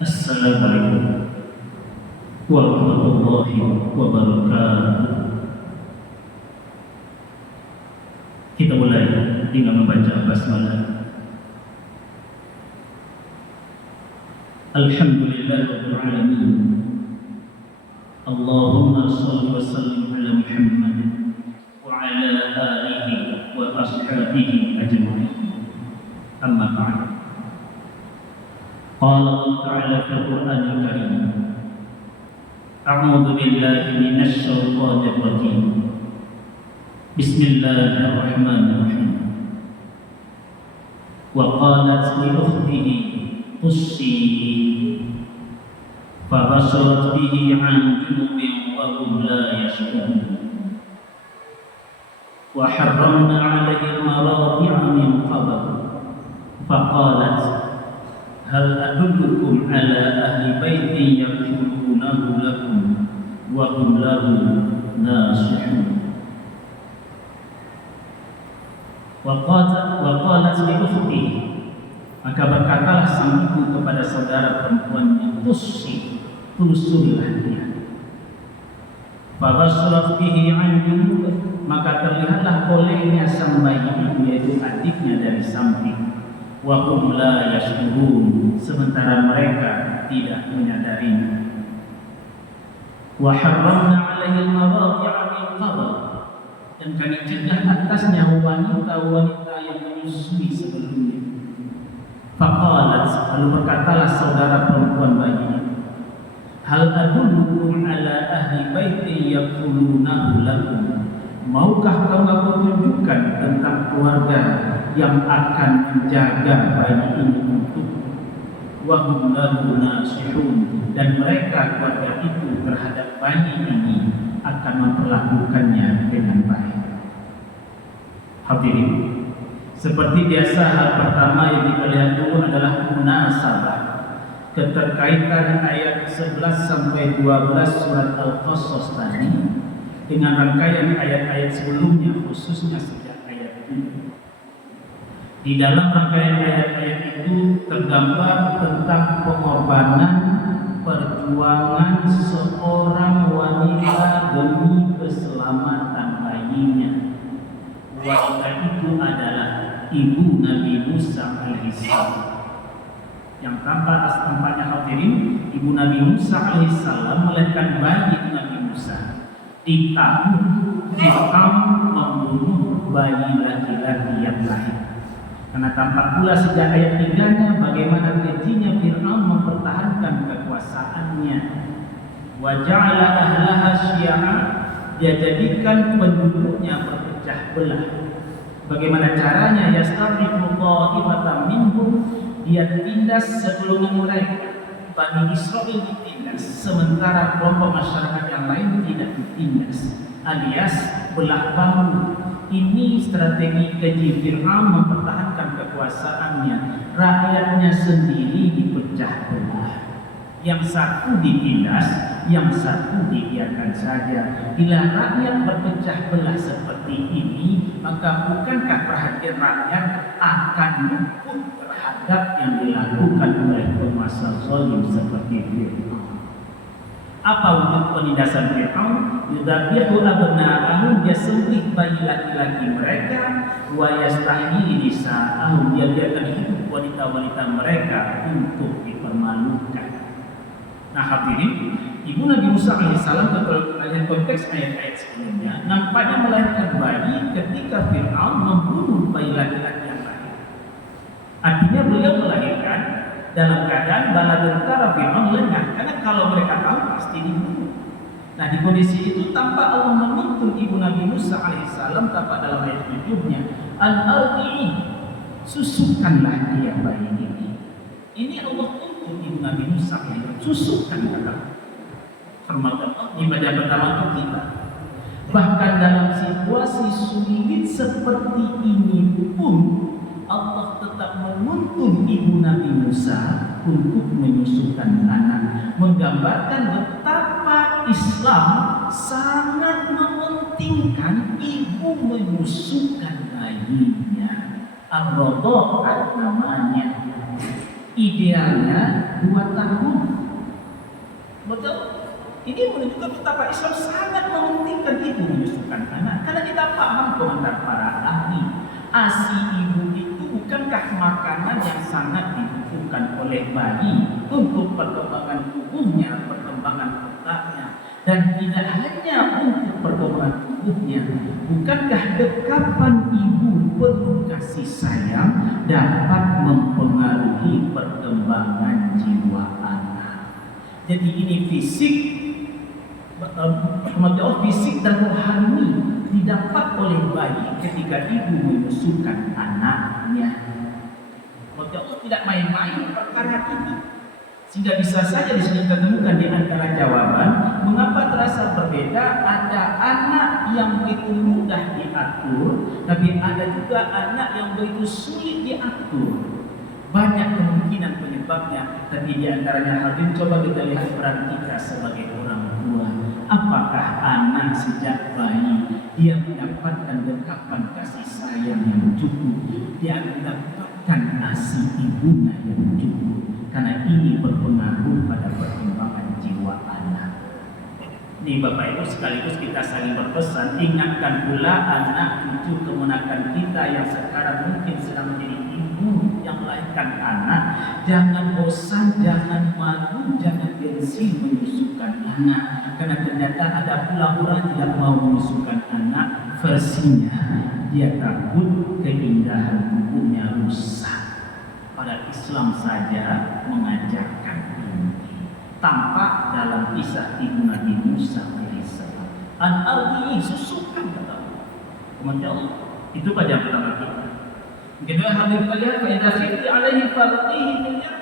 Assalamualaikum warahmatullahi wabarakatuh. Kita mulai dengan membaca basmalah. Alhamdulillahirabbil alamin. Allahumma shalli wa sallim ala Muhammad wa ala alihi wa ashabihi ajma'in. Amma ba'd. Qala Allah Ta'ala fil Qur'anil Karim. A'udzu billahi minasy syaithanir rajim. Bismillahirrahmanirrahim. Wa qalat li ukhtihi qussi fa basarat bihi 'an junubin wa hum la yash'urun. Wa harramna 'alaihi al-maradi'a min qabl fa qalat hal adullukum ala ahli baitin yakfulunahu lakum wa hum lahu nasihun. Wa qalat li ukhti, maka berkatalah sang ibu kepada saudara perempuannya, qussi, telusurilah dia. Fa basrat bihi an junub, maka terlihatlah olehnya sang bayi itu, yaitu adiknya dari samping. Wa hum la yash'urun, sementara mereka tidak menyadarinya. Wa harramna 'alaihi al-maradi'a min qabl, dan kami cegah atasnya wanita-wanita yang menyusui sebelumnya. Faqalat, lalu berkatalah saudara perempuan bayi, hal adullukum ala ahli baitin yakfulunahu lakum, maukah kamu aku tunjukkan tentang keluarga yang akan menjaga bayi ini untuk wa hum lahu nasihun, dan mereka keluarga itu terhadap bayi ini akan memperlakukannya dengan baik. Hadirin, seperti biasa, hal pertama yang kita lihat dulu adalah munasabah, keterkaitan ayat 11 sampai 12 surat Al-Qasas tadi dengan rangkaian ayat-ayat sebelumnya, khususnya sejak ayat ini. Di dalam rangkaian ayat-ayat itu tergambar tentang pengorbanan perjuangan seorang wanita demi keselamatan bayinya. Wanita itu adalah ibu Nabi Musa alaihissalam. Yang tampaknya hadirin, ibu Nabi Musa alaihissalam melahirkan bayi Nabi Musa di tahun Fir'aun membunuh bayi laki-laki yang lain. Karena tampak pula sejak ayat 3-nya bagaimana kejinya Fir'aun mempertahankan kekuasaannya. Wa ja'ala ahlaha syi'a, dia jadikan penduduknya berpecah belah. Bagaimana caranya? Yastarrifu ta'ifatan minhum, dia tindas sebelum mereka. Bani Israel ditindas, sementara kelompok masyarakat yang lain tidak ditindas, alias belah bambu. Ini strategi keji Fir'aun mempertahankan kekuasaannya. Rakyatnya sendiri dipecah belah. Yang satu ditindas, yang satu dibiarkan saja. Bila rakyat berpecah belah seperti ini, maka bukankah perhatian rakyat akan luput terhadap yang dilakukan oleh penguasa zalim seperti Fir'aun? Apa wujud penindasan Fir'aun? Yudhabihu abna'ahum, dia sembelih bayi laki-laki mereka, wa yastahyi nisa'ahum, dia biarkan hidup wanita-wanita mereka untuk dipermalukan. Nah hadirin, ibu Nabi Musa alaihissalam, kalau kita lihat konteks ayat-ayat sebelumnya, nampaknya melahirkan bayi ketika Fir'aun membunuh bayi laki-laki yang lain. Artinya beliau melahirkan dalam keadaan bala tentara Fir'aun lengah, karena kalau mereka tahu pasti dibunuh. Nah di kondisi itu tampak Allah menuntun ibu Nabi Musa alaihissalam, tampak dalam ayat 7-nya, al-ardi'i, susukanlah dia bayi ini. Ini Allah tuntun ibu Nabi Musa alaihissalam, susukan kata firman Allah di bagian pertama untuk kita. Bahkan dalam situasi sulit seperti ini pun Allah tetap menuntun ibu Nabi Musa untuk menyusukan anak, menggambarkan betapa Islam sangat mementingkan ibu menyusukan bayinya. Ar-Radha'ah namanya. Idealnya 2 tahun Betul? Ini menunjukkan betapa Islam sangat mementingkan ibu menyusukan anak. Karena kita paham komentar para ahli, ASI ibu itu bukankah makanan yang sangat dibutuhkan oleh bayi untuk perkembangan tubuhnya, perkembangan otaknya, dan tidak hanya untuk perkembangan tubuhnya. Bukankah dekapan ibu penuh kasih sayang dapat mempengaruhi perkembangan jiwa anak? Jadi ini fisik, fisik dan rohani didapat oleh bayi ketika ibu menyusukan anaknya. Allah tidak main-main perkara ini. Sehingga bisa saja di sini kita temukan di antara jawaban mengapa terasa berbeda. Ada anak yang begitu mudah diatur, tapi ada juga anak yang begitu sulit diatur. Banyak kemungkinan penyebabnya, tapi di antaranya hadirin coba kita lihat peran kita sebagai orang tua. Apakah anak sejak bayi dia mendapatkan dekapan kasih sayang yang cukup, dia mendapatkan kasih ibunya yang cukup, karena ini berpengaruh pada perkembangan jiwa anak. Ini Bapak Ibu sekaligus kita saling berpesan, ingatkan pula anak cucu kemenakan kita yang sekarang mungkin sedang menjadi ibu yang melahirkan anak. Jangan bosan, jangan malu, jangan gengsi menyusukan anak, karena ternyata ada pula orang tidak mau menyusukan anak. Versinya dia takut keindahan tubuhnya rusak. Pada Islam saja mengajarkan ini. Tampak dalam kisah ibu Nabi Musa alaihissalam. An-ardi susukan kata Allah. Kemudian Allah itu pada pertama kita. Kedua hadir kalian pada khifti alaihi falqihi fil yam.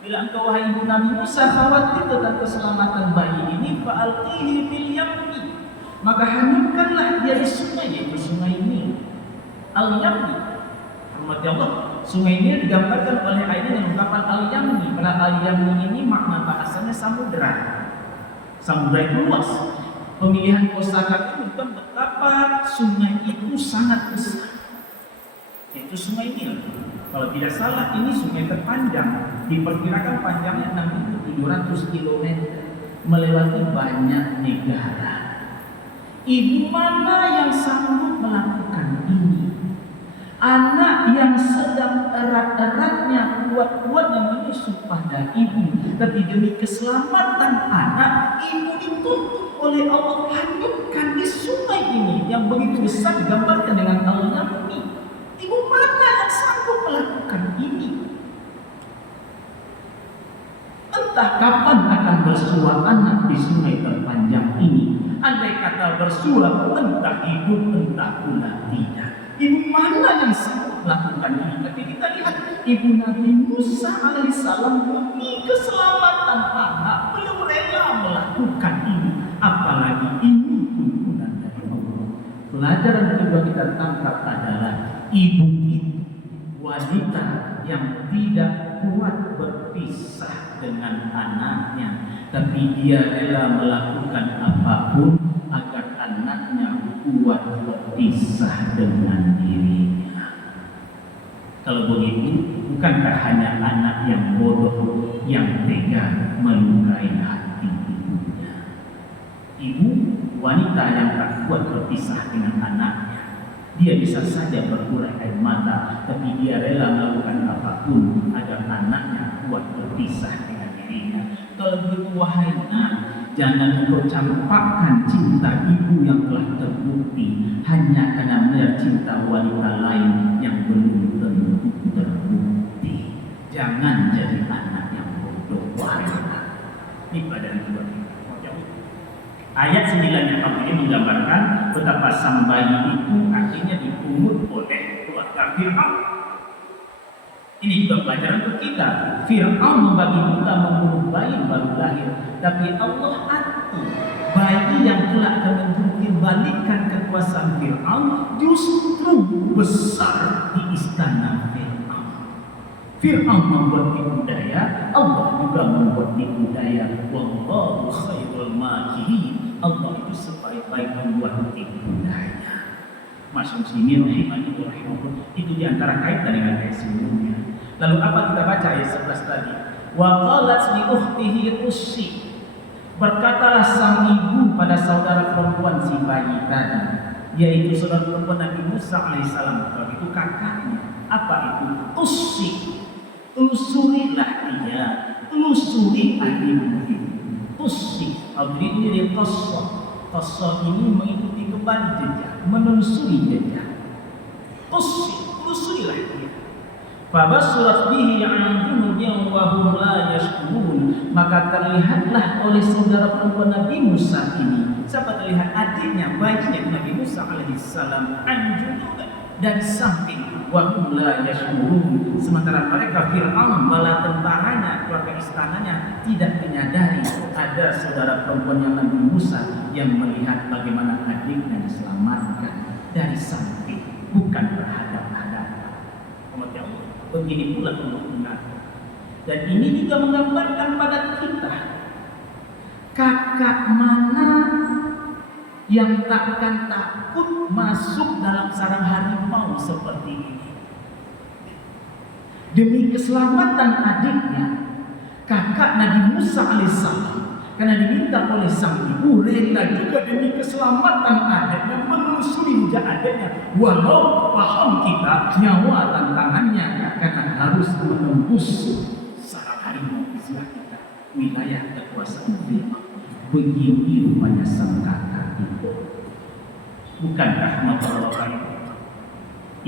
Bila engkau wahai ibu Nabi Musa khawatir tentang keselamatan bayi ini, fa'alqihi fil yammi, maka hanyutkanlah dia di sungai, yaitu sungai Nil. Al-Yammi, hormat Allah. Sungai ini digambarkan oleh ayat dengan ungkapan al-yammi. Pada al-yammi ini makna bahasanya samudera. Samudera itu luas. Pemilihan kosakata menunjukkan betapa sungai itu sangat besar. Yaitu sungai Nil. Kalau tidak salah ini sungai terpanjang. Diperkirakan panjangnya 6.700 km, melewati banyak negara. Ibu mana yang sanggup melakukan ini? Anak yang sedang erat-eratnya kuat-kuatnya menyusup pada ibu, tapi demi keselamatan anak, ibu dituntut oleh Allah hanyutkan di sungai ini yang begitu besar digambarkan dengan al-yammi. Ibu mana yang sanggup melakukan ini? Entah kapan akan bersua anak di sungai terpanjang ini. Andai kata bersua, entah hidup, entah pula tidak. Ibu mana yang sanggup melakukan ini? Tapi kita lihat ibu Nabi Musa alaihissalam demi keselamatan anak, beliau rela melakukan ini. Apalagi ini tuntunan dari Allah. Pelajaran kedua kita tangkap adalah ibu itu wanita yang tidak kuat berpisah dengan anaknya, tapi dia rela melakukan apapun agar anaknya kuat berpisah dengan dirinya. Kalau begitu, bukankah hanya anak yang bodoh yang tega melukai hati ibunya? Ibu wanita yang tak kuat berpisah dengan anaknya, dia bisa saja berkurai air mata, tapi dia rela melakukan apapun agar anaknya kuat berpisah dengan dirinya. Kalau begitu wahai nak, jangan engkau campakkan cinta ibu yang telah terbukti hanya karena melihat cinta wanita lain yang belum tentu terbukti. Jangan jadi anak yang bodoh, wahai anak. Ini pelajaran kedua. Ayat 9 yang ini menggambarkan betapa sang bayi itu akhirnya dipungut oleh keluarga Fir'aun. Ini juga pelajaran untuk kita. Fir'aun membagi buta membunuh bayi baru lahir, tapi Allah atur bayi yang kelak akan mengembalikan kekuasaan Fir'aun justru besar di istana Fir'aun. Fir'aun membuat tipu daya, Allah juga membuat tipu daya. Wallahu khairul makirin. Allah itu sebaik-baik membuat tipu daya. Masya muslimin rahimahullah, itu diantara kaitan dengan ayat sebelumnya. Lalu apa kita baca ayat 11 tadi? Wa qalat li ukhtihi qussi. Berkatalah sang ibu pada saudara perempuan si bayi tadi, yaitu saudara perempuan Nabi Musa alaihissalam, itu kakaknya. Apa itu? Usik, telusurilah dia, telusuri adikmu itu. Usik, abdi dari qassa ini mengikuti kembali jejak, menelusuri jejak. Usik, telusurilah dia. Fabasurat bihi an junubin wa hum la yashkurun. Maka terlihatlah oleh saudara perempuan Nabi Musa ini. Siapa terlihat? Adiknya, bayinya Nabi Musa alaihissalam, an junub, dan samping wa hum la yashkurun. Sementara mereka Fir'aun, bala tentaranya, keluarga istananya tidak menyadari ada saudara perempuan yang Nabi Musa yang melihat bagaimana adiknya diselamatkan dari samping, bukan berhadap-hadapan. Begini pula untuk mengatur. Dan ini juga menggambarkan pada kita, kakak mana yang takkan takut masuk dalam sarang harimau seperti ini. Demi keselamatan adiknya, kakak Nabi Musa alaihissalam, karena diminta oleh sang ibu, rela juga demi keselamatan adiknya menelusuri jejak adiknya, walau paham kita nyawa tantangannya karena harus menembus sarang harimau istilah kita, wilayah kekuasaan Fir'aun. Begini rupanya sang kakak itu. Bukankah Allah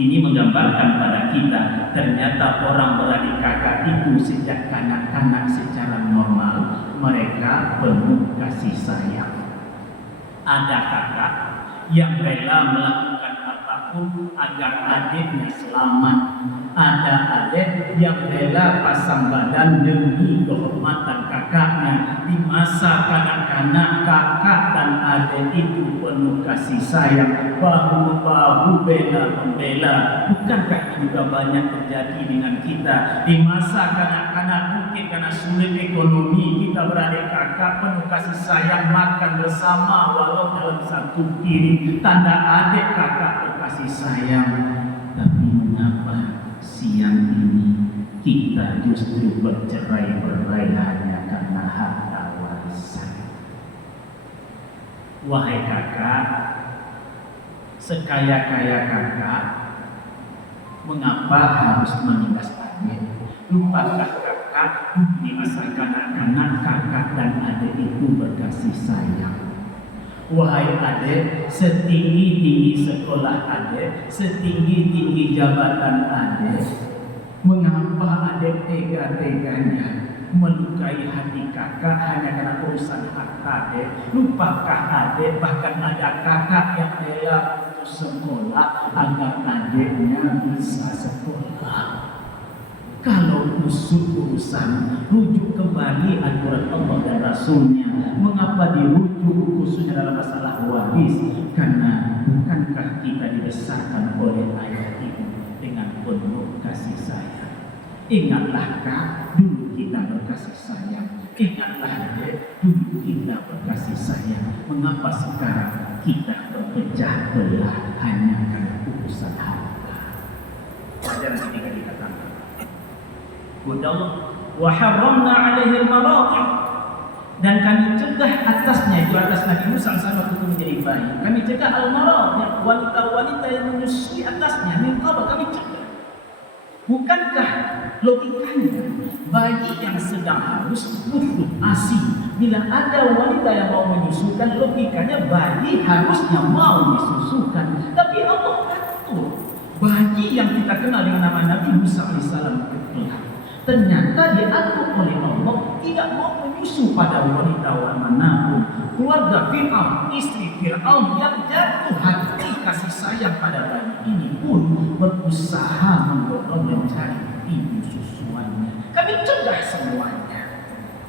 ini menggambarkan pada kita, ternyata orang beradik kakak itu sejak kanak-kanak secara normal mereka penuh kasih sayang. Ada kakak yang rela melakukan apapun agar adiknya selamat. Ada adik yang rela pasang badan demi kehormatan kakaknya. Di masa kanak-kanak, kakak dan adik itu penuh kasih sayang, bahu-bahu bela-membela. Bukankah itu juga banyak terjadi dengan kita? Di masa kanak-kanak mungkin karena sulit ekonomi, kita beradik kakak penuh kasih sayang, makan bersama walau dalam satu piring, tanda adik kakak berkasih sayang. Tapi mengapa siang ini kita justru bercerai-berai hanya karena harta warisan? Wahai kakak, sekaya-kaya kakak, mengapa harus menindas adik? Lupakah kakak di masa kanak-kanak kakak dan adik itu berkasih sayang? Wahai adik, setinggi-tinggi sekolah adik, setinggi-tinggi jabatan adik, mengapa adik tega-teganya melukai hati kakak hanya karena urusan hak adik? Lupakah adik bahkan ada kakak yang rela untuk sekolah agar adiknya bisa sekolah? Kalau urusan rujuk kembali aturan Allah dan Rasulnya, mengapa dirujuk khususnya dalam masalah waris? Karena bukankah kita dibesarkan oleh ayat ini dengan penuh kasih sayang? Ingatlah kak, dulu kita berkasih sayang. Ingatlah dek, dulu kita berkasih sayang. Mengapa sekarang kita berpecah belah hanya karena urusan harta? Wajar ketika dikatakan wa haramna alaihi al-maradi, dan kami cegah atasnya, itu atas Nabi Musa waktu itu menjadi bayi, kami cegah al-maradi, wanita-wanita yang menyusui atasnya, kami cegah. Bukankah logikanya bayi yang sedang haus butuh ASI? Bila ada wanita yang mau menyusukan, logikanya bayi harusnya mau disusukan. Tapi Allah atur bayi yang kita kenal dengan nama Nabi Musa alaihissalam ternyata diatur oleh Allah tidak mau menyusu pada wanita manapun. Keluarga Fir'aun, istri Fir'aun yang jatuh hati kasih sayang pada bayi ini pun berusaha mendorong mencari ibu susuannya. Kami cegah semuanya.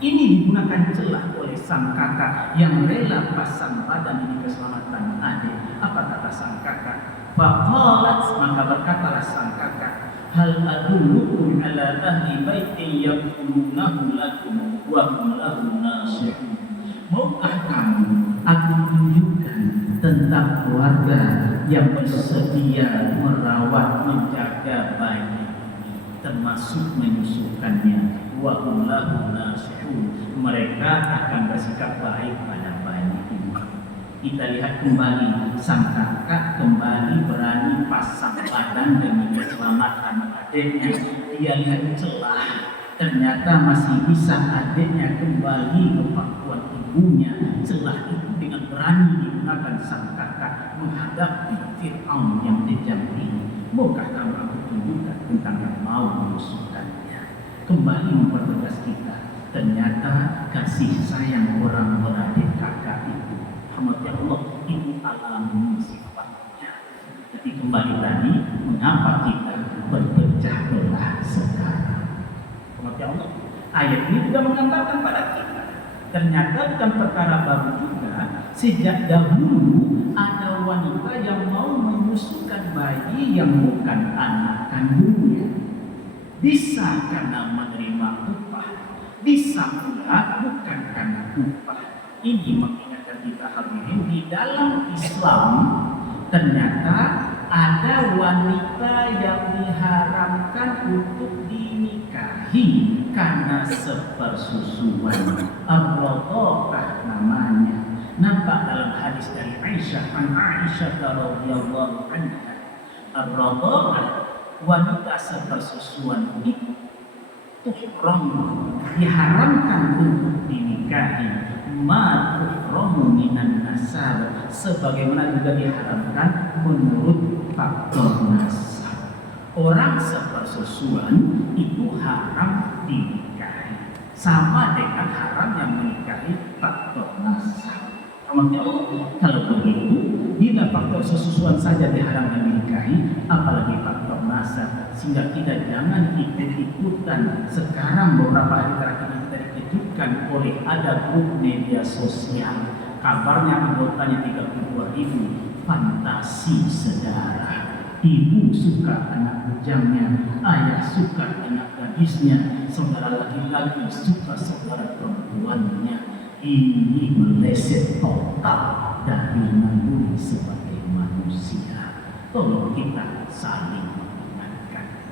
Ini digunakan celah oleh sang kakak yang rela pasang badan demi keselamatan adik. Apa kata sang kakak? Faqalat, maka berkatalah sang kakak, hal adullukum ala ahli baitin yakulunahu lakum wa hum lahu nasihun. Maukah kamu aku tunjukkan tentang keluarga yang bersedia merawat, menjaga bayi, termasuk menyusukannya, wa hum lahu nasihun, mereka akan bersikap baik pada bayi ini. Kita lihat kembali sang kakak kembali berani pasang badan demi keselamatan adiknya. Dia lihat celah, ternyata masih bisa adiknya kembali ke pangkuan ibunya. Celah itu dengan berani digunakan sang kakak menghadapi Fir'aun yang kejam ini. Maukah kamu aku tunjukkan tentang yang mau menusukkannya? Kembali mempertegas kita, ternyata kasih sayang orang beradik kakak itu, ya Allah, itu alami sifatnya. Jadi kembali tadi, mengapa kita berpecah belah sekarang? Ya Allah, ayat ini juga mengatakan pada kita, ternyata bukan perkara baru juga. Sejak dahulu ada wanita yang mau menyusukan bayi yang bukan anak kandungnya. Bisa karena menerima upah, bisa pula bukan karena upah. Ini mengingatkan kita hadirin, di dalam Islam ternyata ada wanita yang diharamkan untuk dinikahi karena sepersusuan. Ar-Radha'ah namanya. Nampak dalam hadis dari Aisyah radhiyallahu anha. Ar-Radha'ah, wanita sepersusuan itu tuhram, diharamkan untuk dinikahi, ma tuhramu minan nasab, sebagaimana juga diharamkan menurut faktor nasab. Orang sepersusuan itu haram dinikahi, sama dengan haram yang menikahi faktor nasab. Kalau begitu, bila faktor sesusuan saja diharamkan dinikahi, apalagi faktor nasab. Sehingga kita jangan ikut-ikutan. Sekarang beberapa hari terakhir kita dikejutkan oleh ada grup media sosial, kabarnya anggotanya 32.000, fantasi sedara. Ibu suka anak bujangnya, ayah suka anak gadisnya, saudara laki-laki suka saudara perempuannya. Ini meleset total dari naluri sebagai manusia. Tolong kita saling mengingatkan.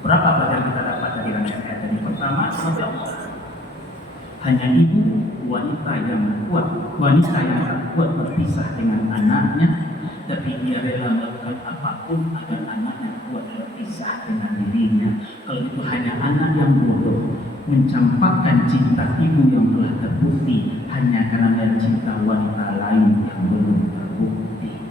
Berapa pelajaran kita dapat dari ayat ini? Pertama, hanya ibu wanita yang kuat, wanita yang kuat berpisah dengan anaknya, tapi dia rela melakukan apapun agar anaknya kuat berpisah dengan dirinya. Kalau itu hanya anak yang bodoh, mencampakkan cinta ibu yang telah terbukti hanya karena cinta wanita lain yang belum terbukti.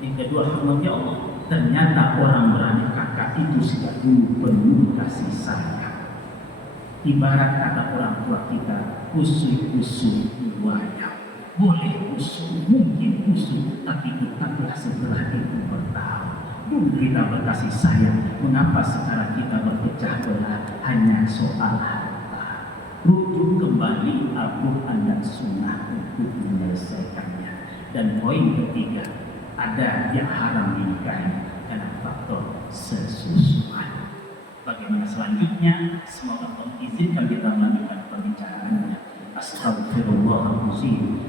Yang kedua, ya Allah, ternyata orang beradik kakak itu sudah dulu penuh kasih sayang. Ibarat kata orang tua kita, usul-usul wayang. Boleh usul, mungkin usul, tapi tetaplah setelah itu bertahun. Dulu kita berkasih sayang, mengapa sekarang kita berpecah belah hanya soal harta? Rujuk kembali Al-Quran dan Sunnah untuk menyelesaikannya. Dan poin ketiga, ada yang haram dinikahi karena faktor sesusuan. Bagaimana selanjutnya? Semoga Allah izinkan kita melanjutkan perbincangannya. Astagfirullahaladzim.